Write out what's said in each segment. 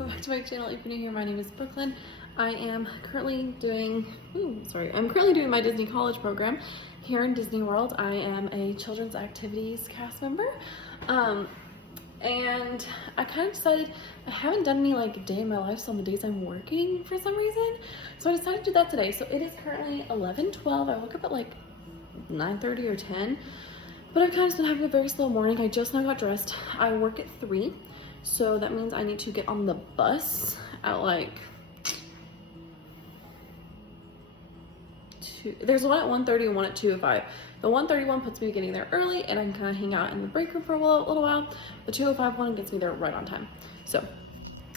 welcome back to my channel. If you're new here, my name is Brookelynne. I am currently doing, my Disney College program here in Disney World. I am a children's activities cast member. And I kind of decided I haven't done any like day in my life on the days I'm working for some reason. So I decided to do that today. So it is currently 11:12. I woke up at like 9:30 or 10. But I've kind of just been having a very slow morning. I just now got dressed. I work at 3. So that means I need to get on the bus at like 2. There's one at 1:30 and one at 2:05. The 1:30 one puts me getting there early and I can kind of hang out in the break room for a little while. The 2:05 one gets me there right on time. So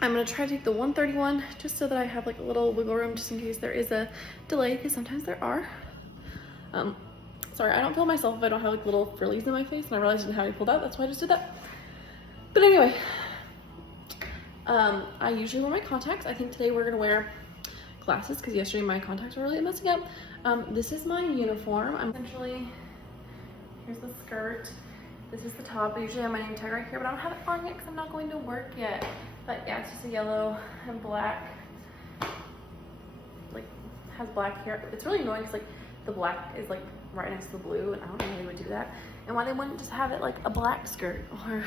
I'm gonna try to take the 1:30 one just so that I have like a little wiggle room just in case there is a delay, because sometimes there are. Sorry, I don't feel myself if I don't have like little frillies in my face, and I realized I didn't have any pulled out. That's why I just did that. But anyway, I usually wear my contacts. I think today we're gonna wear glasses because yesterday my contacts were really messing up. This is my uniform. I'm essentially, here's the skirt. This is the top. I usually have my name tag right here, but I don't have it on yet because I'm not going to work yet. But yeah, it's just a yellow and black, like has black here. It's really annoying because like the black is like right next to the blue, and I don't know why they would do that. And why they wouldn't just have it like a black skirt or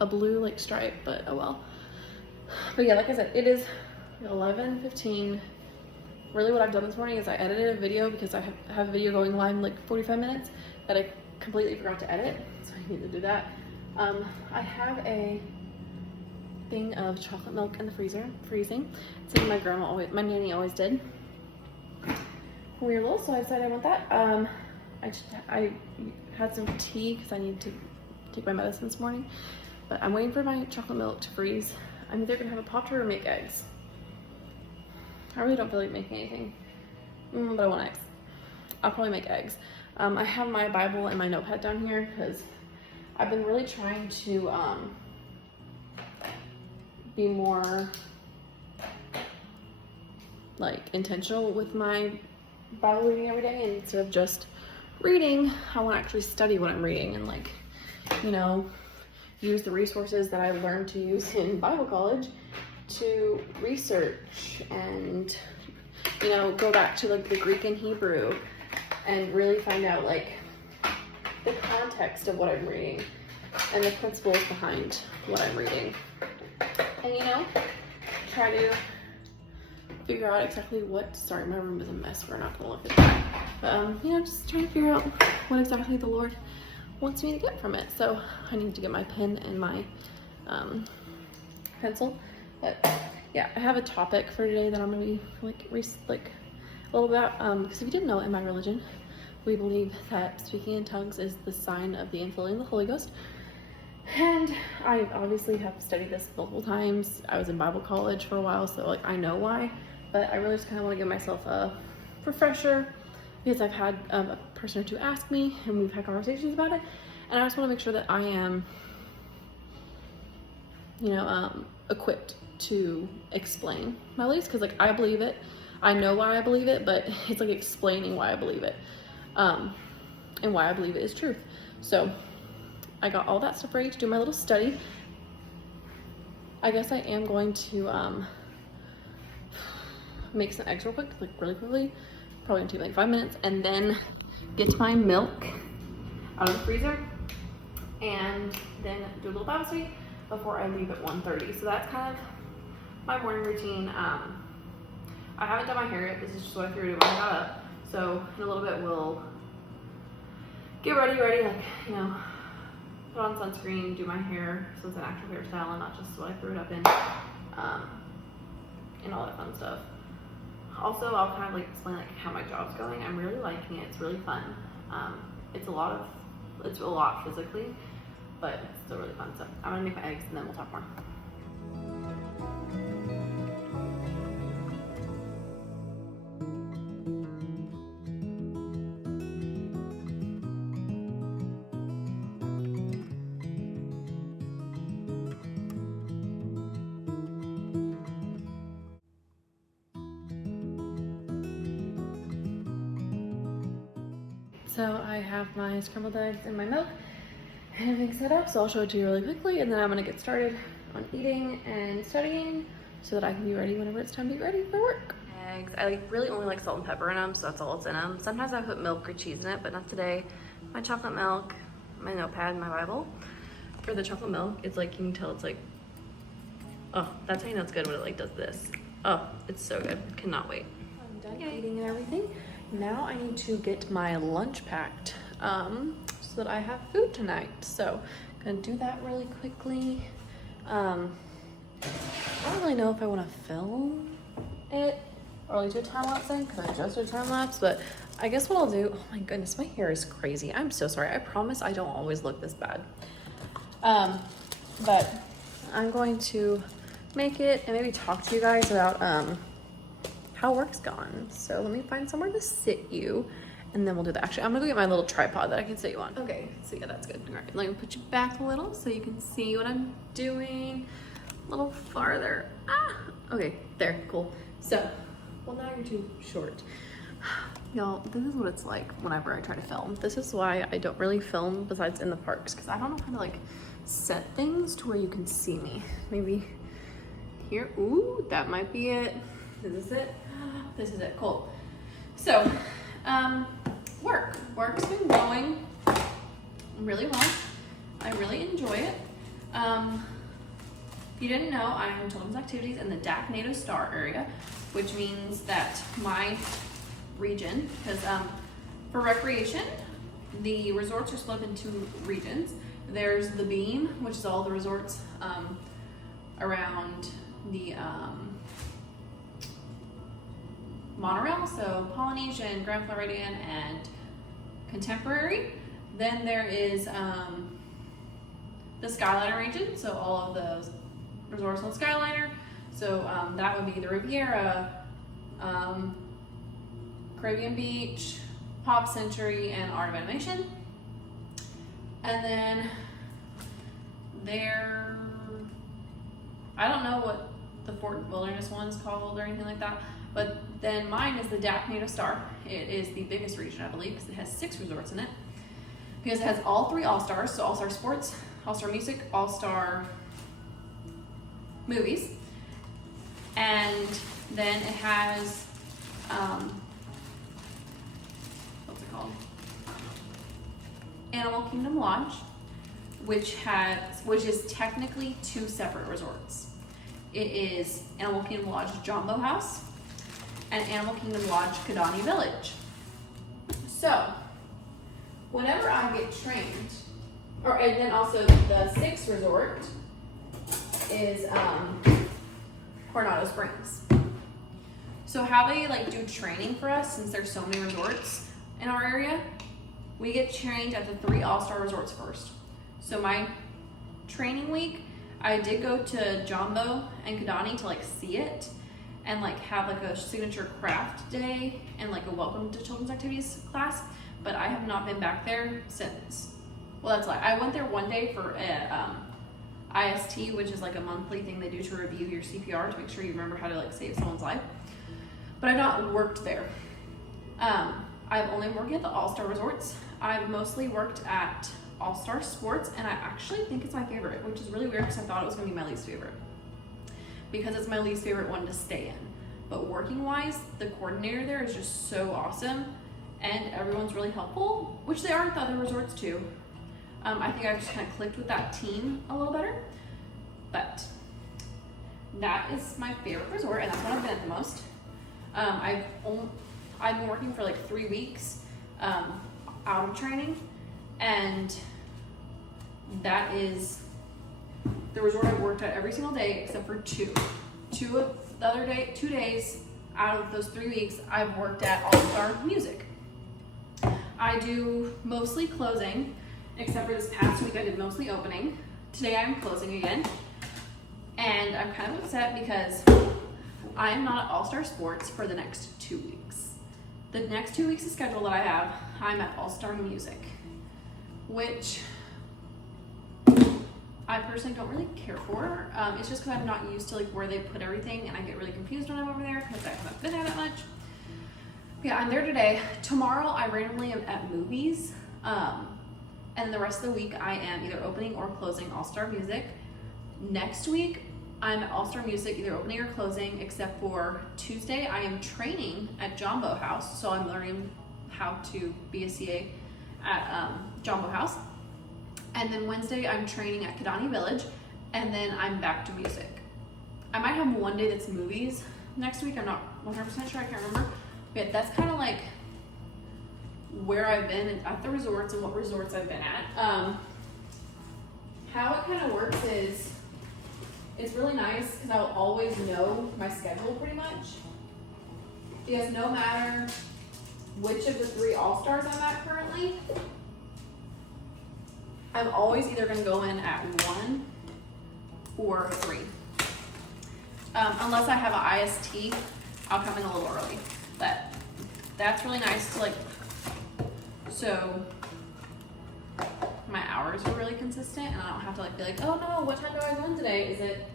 a blue like stripe, but oh well. But yeah, like I said, it is 11:15. Really what I've done this morning is I edited a video because I have a video going live in like 45 minutes that I completely forgot to edit, so I need to do that. I have a thing of chocolate milk in the freezer, freezing. It's something my nanny always did when we were little, so I decided I want that. I had some tea because I need to take my medicine this morning, but I'm waiting for my chocolate milk to freeze. I'm either gonna have a Pop-Tart or make eggs. I really don't feel like making anything, but I want eggs. I'll probably make eggs. I have my Bible and my notepad down here because I've been really trying to be more like intentional with my Bible reading every day, and instead of just reading, I want to actually study what I'm reading and like, you know, use the resources that I learned to use in Bible college to research and, you know, go back to like the Greek and Hebrew and really find out like the context of what I'm reading and the principles behind what I'm reading, and you know, try to figure out exactly what, sorry, my room is a mess, we're not gonna look at that, but you know, just trying to figure out what exactly the Lord wants me to get from it. So I need to get my pen and my pencil. But yeah, I have a topic for today that I'm gonna be like a little about, because if you didn't know, in my religion we believe that speaking in tongues is the sign of the infilling of the Holy Ghost. And I obviously have studied this multiple times. I was in Bible college for a while, so like I know why, but I really just kind of want to give myself a refresher because I've had a person or two ask me and we've had conversations about it, and I just want to make sure that I am, you know, equipped to explain my beliefs, because like I believe it, I know why I believe it, but it's like explaining why I believe it, and why I believe it is truth. So I got all that stuff ready to do my little study. I guess I am going to make some eggs real quick, like really quickly, probably gonna take like 5 minutes, and then get my milk out of the freezer and then do a little Bible study before I leave at 1:30. So that's kind of my morning routine. I haven't done my hair yet. This is just what I figured when I got up. So in a little bit we'll get ready, like, you know, put on sunscreen, do my hair so it's an actual hairstyle and not just what I threw it up in, and all that fun stuff. Also, I'll kind of like explain like how my job's going. I'm really liking it. It's really fun. It's a lot physically, but it's still really fun. So I'm gonna make my eggs and then we'll talk more. So I have my scrambled eggs and my milk and everything set up, so I'll show it to you really quickly, and then I'm gonna get started. on eating and studying so that I can be ready whenever it's time to be ready for work. Eggs, I really only like salt and pepper in them, so that's all that's in them. Sometimes I put milk or cheese in it, but not today. My chocolate milk, my notepad, and my Bible. For the chocolate milk, it's like, you can tell it's like, oh, that's how you know it's good when it like does this. Oh, it's so good, cannot wait. I'm done eating and everything. Now I need to get my lunch packed so that I have food tonight. So I'm gonna do that really quickly. I don't really know if I want to film it or like do a time lapse thing because I just did a time lapse, but I guess what I'll do, oh my goodness, my hair is crazy. I'm so sorry. I promise I don't always look this bad. But I'm going to make it and maybe talk to you guys about how work's gone. So let me find somewhere to sit you and then we'll do that. Actually, I'm gonna go get my little tripod that I can sit you on. Okay, so yeah, that's good. All right, let me put you back a little so you can see what I'm doing. A little farther. Ah, okay, there, cool. So, well, now you're too short. Y'all, this is what it's like whenever I try to film. This is why I don't really film besides in the parks, because I don't know how to like set things to where you can see me. Maybe here. Ooh, that might be it. Is this it? This is it. Cool. So, work's been going really well. I really enjoy it. If you didn't know, I'm in children's activities in the DAC NATO Star area, which means that my region, because for recreation, the resorts are split into regions. There's the Beam, which is all the resorts around the monorail, so Polynesian, Grand Floridian, and Contemporary. Then there is the Skyliner region, so all of those resorts on Skyliner. So that would be the Riviera, Caribbean Beach, Pop Century, and Art of Animation. And then there, I don't know what the Fort Wilderness one's called or anything like that, but then mine is the DAC NATO Star. It is the biggest region, I believe, because it has 6 resorts in it. Because it has all 3 All-Stars, so All-Star Sports, All-Star Music, All-Star Movies. And then it has, what's it called? Animal Kingdom Lodge, which is technically 2 separate resorts. It is Animal Kingdom Lodge Jumbo House and Animal Kingdom Lodge Kidani Village. So, whenever I get trained, and then also the 6th resort is Coronado Springs. So how they like do training for us, since there's so many resorts in our area, we get trained at the 3 All-Star resorts first. So my training week, I did go to Jumbo and Kidani to like see it and like have like a signature craft day and like a welcome to children's activities class, but I have not been back there since. Well, that's like, I went there one day for a IST, which is like a monthly thing they do to review your CPR to make sure you remember how to like save someone's life. But I've not worked there. I've only worked at the All-Star resorts. I've mostly worked at All-Star Sports, and I actually think it's my favorite, which is really weird because I thought it was gonna be my least favorite, because it's my least favorite one to stay in. But working wise, the coordinator there is just so awesome, and everyone's really helpful, which they are at the other resorts too. I think I've just kind of clicked with that team a little better, but that is my favorite resort, and that's what I've been at the most. I've been working for like 3 weeks out of training, and that is the resort I've worked at every single day except for 2. 2 days out of those 3 weeks I've worked at All-Star Music. I do mostly closing, except for this past week I did mostly opening. Today I'm closing again, and I'm kind of upset because I am not at All-Star Sports for the next 2 weeks. The next 2 weeks of schedule that I have, I'm at All-Star Music, which I personally don't really care for. It's just because I'm not used to like where they put everything, and I get really confused when I'm over there because I haven't been there that much. Yeah, I'm there today. Tomorrow I randomly am at movies, and the rest of the week I am either opening or closing All-Star Music. next week, I'm at All-Star Music, either opening or closing, except for Tuesday, I am training at Jumbo House. So I'm learning how to be a CA at Jumbo House. And then Wednesday, I'm training at Kidani Village. And then I'm back to music. I might have one day that's movies next week. I'm not 100% sure, I can't remember. But that's kind of like where I've been at the resorts and what resorts I've been at. How it kind of works is, it's really nice because I'll always know my schedule pretty much. Because no matter which of the 3 All-Stars I'm at currently, I'm always either going to go in at 1 or 3. Unless I have an IST, I'll come in a little early. But that's really nice to like, so my hours are really consistent and I don't have to like be like, oh no, what time do I go in today? Is it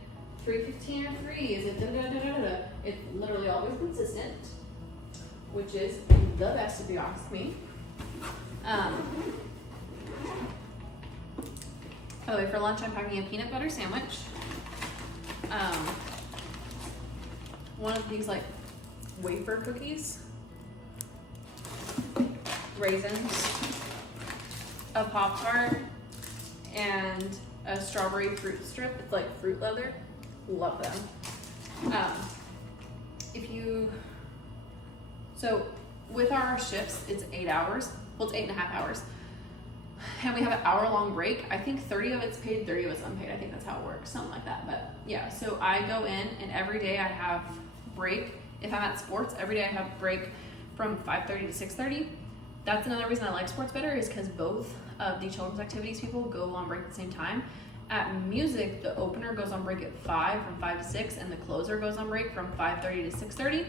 3:15 or 3? Is it da-da-da-da-da-da? It's literally always consistent, which is the best if you ask me. By the way, for lunch I'm packing a peanut butter sandwich. One of these like wafer cookies, raisins, a Pop-Tart, and a strawberry fruit strip. It's like fruit leather. Love them. So with our shifts, it's 8 hours. Well, it's 8.5 hours. And we have an hour-long break. I think 30 of it's paid, 30 of it's unpaid. I think that's how it works, something like that. But yeah, so I go in and every day I have break. If I'm at sports, every day I have break from 5:30 to 6:30. That's another reason I like sports better, is because both of the children's activities people go on break at the same time. At music, the opener goes on break at 5 from 5 to 6, and the closer goes on break from 5:30 to 6:30.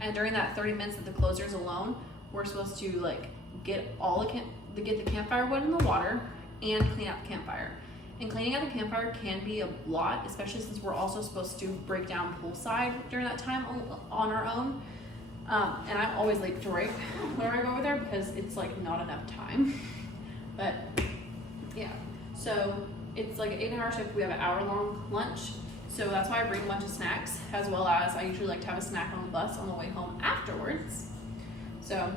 And during that 30 minutes that the closer's alone, we're supposed to like get the campfire wood in the water and clean out the campfire. And cleaning out the campfire can be a lot, especially since we're also supposed to break down poolside during that time on our own. And I'm always late to break whenever I go over there because it's like not enough time. But yeah, so it's like an 8-hour shift. We have an hour-long lunch. So that's why I bring a bunch of snacks, as well as I usually like to have a snack on the bus on the way home afterwards. So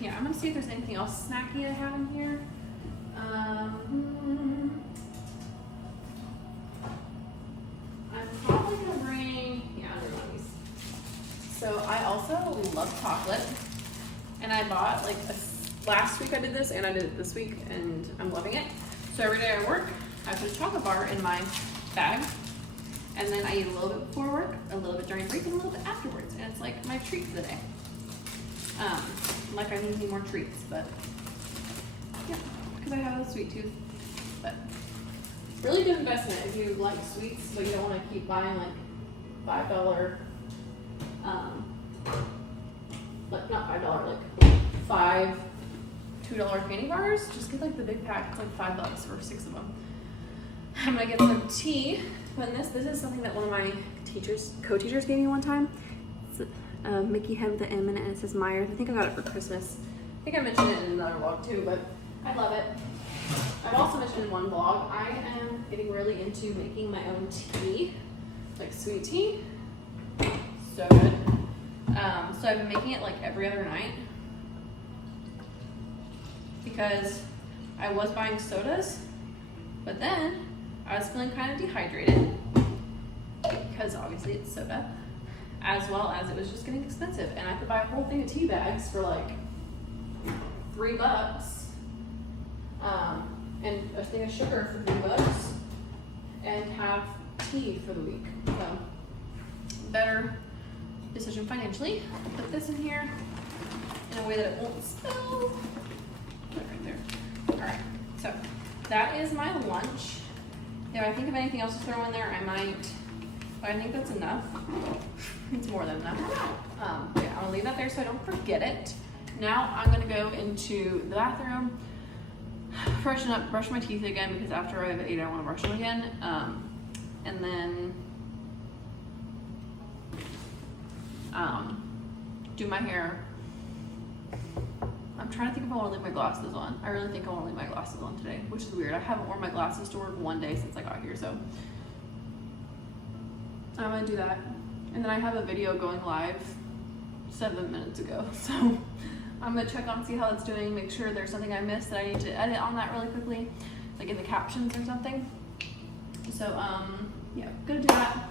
yeah, I'm gonna see if there's anything else snacky I have in here. I'm probably gonna bring, these. So I also love chocolate, and I bought last week I did this, and I did it this week, and I'm loving it. So every day I work, I put a chocolate bar in my bag, and then I eat a little bit before work, a little bit during break, and a little bit afterwards, and it's like my treat for the day. Like I need more treats, but yeah, because I have a sweet tooth. But really good investment if you like sweets, but you don't want to keep buying like $5, like not $5, like $2 candy bars. Just get like the big pack, like $5 for 6 of them. I'm gonna get some tea. But this is something that one of my co-teachers gave me one time. It's a Mickey head with an M in it, and it says Myers. I think I got it for Christmas. I think I mentioned it in another vlog too, but I love it. I've also mentioned in one vlog, I am getting really into making my own tea, like sweet tea. So good. So I've been making it like every other night because I was buying sodas, but then I was feeling kind of dehydrated because obviously it's soda, as well as it was just getting expensive, and I could buy a whole thing of tea bags for like $3, and a thing of sugar for $3, and have tea for the week. So better decision financially. Put this in here in a way that it won't spill. Put it right there. All right, so that is my lunch. If I think of anything else to throw in there, I might, but I think that's enough. It's more than enough. Yeah, I'll leave that there so I don't forget it. Now I'm gonna go into the bathroom, freshen up, brush my teeth again because after I've ate, I want to brush them again, and then do my hair. I'm trying to think if I want to leave my glasses on. I really think I want to leave my glasses on today, which is weird. I haven't worn my glasses to work one day since I got here, so I'm gonna do that. And then I have a video going live 7 minutes ago, so I'm gonna check on, see how it's doing, make sure there's something I missed that I need to edit on that really quickly, like in the captions or something. So yeah, gonna do that.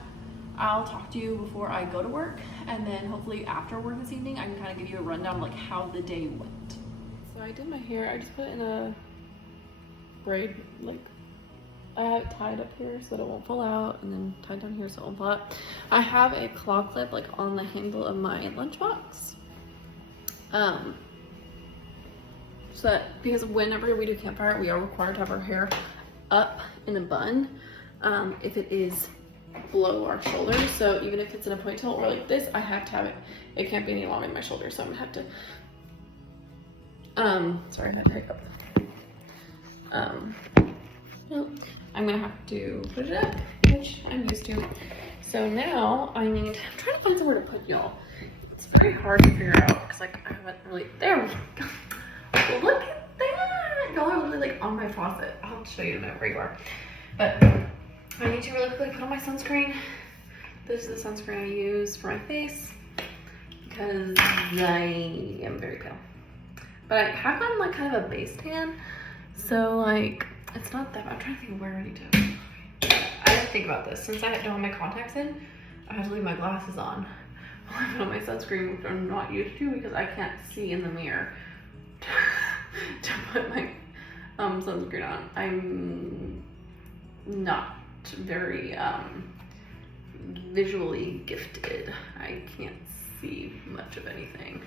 I'll talk to you before I go to work, and then hopefully after work this evening I can kind of give you a rundown of like how the day went. So I did my hair. I just put it in a braid, like I have it tied up here so that it won't fall out, and then tied down here so it won't fall out. I have a claw clip like on the handle of my lunchbox. So that, because whenever we do campfire, we are required to have our hair up in a bun if it is below our shoulders. So even if it's in a ponytail or like this, I have to have it. It can't be any longer than my shoulders, so I'm gonna have to sorry, I had to hiccup. I'm gonna have to put it up, which I'm used to. So now I'm trying to find somewhere to put y'all. It's very hard to figure out because like I haven't really, there we go. Look at that! Y'all are really like on my faucet. I'll show you in a minute where you are. But I need to really quickly put on my sunscreen. This is the sunscreen I use for my face because I am very pale. But I have gotten like kind of a base tan. So like, it's not that, I'm trying to think of where I need to. I didn't think about this. Since I don't have my contacts in, I have to leave my glasses on while I put on my sunscreen, which I'm not used to because I can't see in the mirror to put my sunscreen on. I'm not very visually gifted. I can't see much of anything.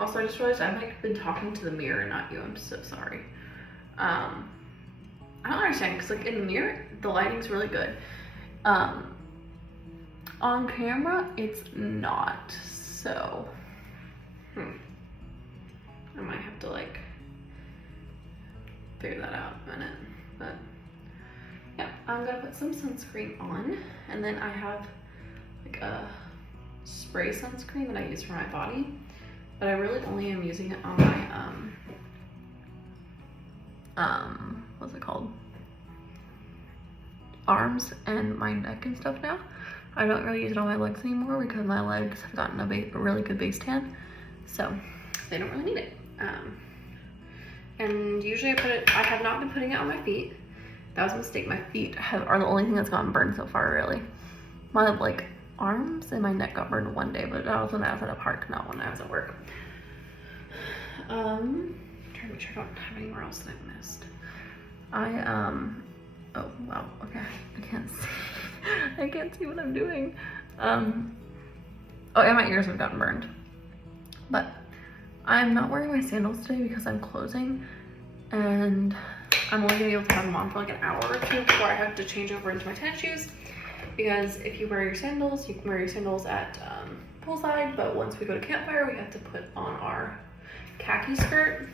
Also, I just realized I've like been talking to the mirror and not you. I'm so sorry. I don't understand because like in the mirror the lighting's really good. On camera it's not, so I might have to like figure that out in a minute. But yeah, I'm gonna put some sunscreen on, and then I have like a spray sunscreen that I use for my body, but I really only am using it on my what's it called, arms and my neck and stuff now. I don't really use it on my legs anymore because my legs have gotten a really good base tan, so they don't really need it. And usually I have not been putting it on my feet. That was a mistake. My feet are the only thing that's gotten burned so far, really. My like arms and my neck got burned one day, but that was when I was at a park, not when I was at work. I'm trying to make sure I don't have anywhere else that I missed. Oh wow, okay, I can't see. I can't see what I'm doing. Oh yeah, my ears have gotten burned. But I'm not wearing my sandals today because I'm closing, and I'm only gonna be able to have them on for like an hour or two before I have to change over into my tennis shoes. Because if you wear your sandals, you can wear your sandals at poolside, but once we go to campfire, we have to put on our khaki skirt.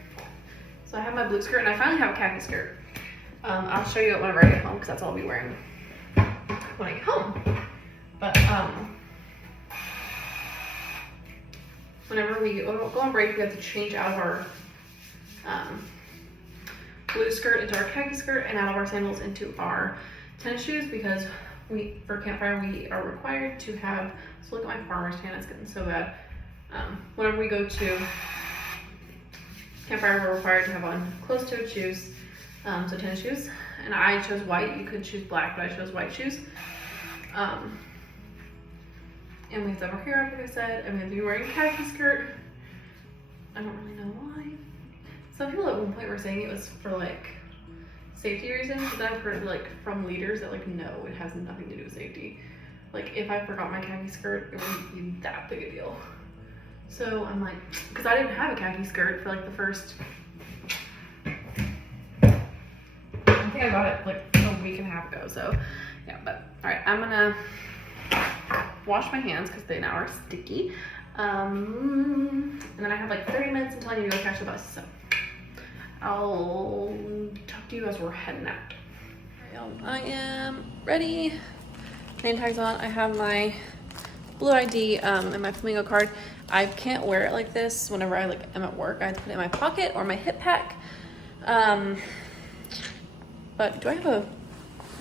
So I have my blue skirt, and I finally have a khaki skirt. I'll show you it whenever I get home because that's all I'll be wearing when I get home. But whenever we go on break, we have to change out of our blue skirt into our khaki skirt and out of our sandals into our tennis shoes because for campfire we are required to have, so look at my farmer's tan, it's getting so bad. Whenever we go to campfire, we're required to have on closed-toed shoes, so tennis shoes, and I chose white. You could choose black, but I chose white shoes. And we have to have our hair up, like I said, and we have to be wearing a khaki skirt. I don't really know why. Some people at one point were saying it was for like safety reasons, but then I've heard like from leaders that like no, it has nothing to do with safety. Like if I forgot my khaki skirt, it wouldn't be that big a deal. So I'm like, because I didn't have a khaki skirt for like the first, I think I got it like a week and a half ago. So yeah, but all right, I'm gonna wash my hands because they now are sticky. And then I have like 30 minutes until I need to go catch the bus. So I'll talk to you as we're heading out. I am ready. Name tags on. I have my blue ID and my flamingo card. I can't wear it like this whenever I like am at work. I have to put it in my pocket or my hip pack. But do I have a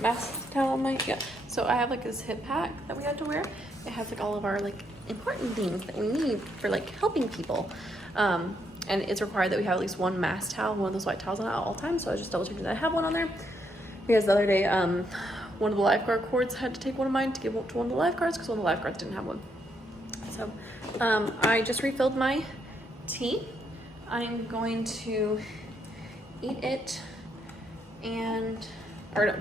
mask towel on my, yeah. So I have like this hip pack that we had to wear. It has like all of our like important things that we need for like helping people. And it's required that we have at least one mask towel, one of those white towels on at all times. So I just double checked that I have one on there. Because the other day, one of the lifeguard cords had to take one of mine to give to one of the lifeguards because one of the lifeguards didn't have one. So I just refilled my tea. I'm going to eat it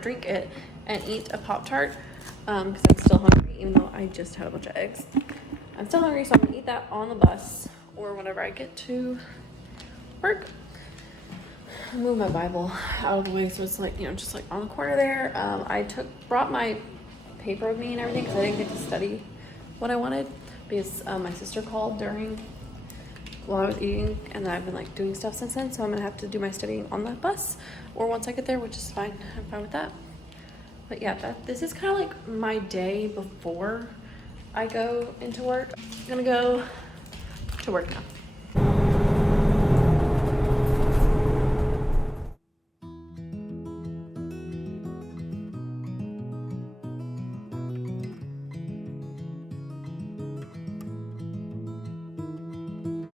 drink it and eat a Pop-Tart because I'm still hungry, even though I just had a bunch of eggs. I'm still hungry, so I'm gonna eat that on the bus or whenever I get to work. I'll move my Bible out of the way so it's like, you know, just like on the corner there. I brought my paper with me and everything because I didn't get to study what I wanted because my sister called while I was eating, and I've been like doing stuff since then, so I'm gonna have to do my studying on the bus or once I get there, which is fine. I'm fine with that. But yeah, this is kind of like my day before I go into work. I'm gonna go to work now.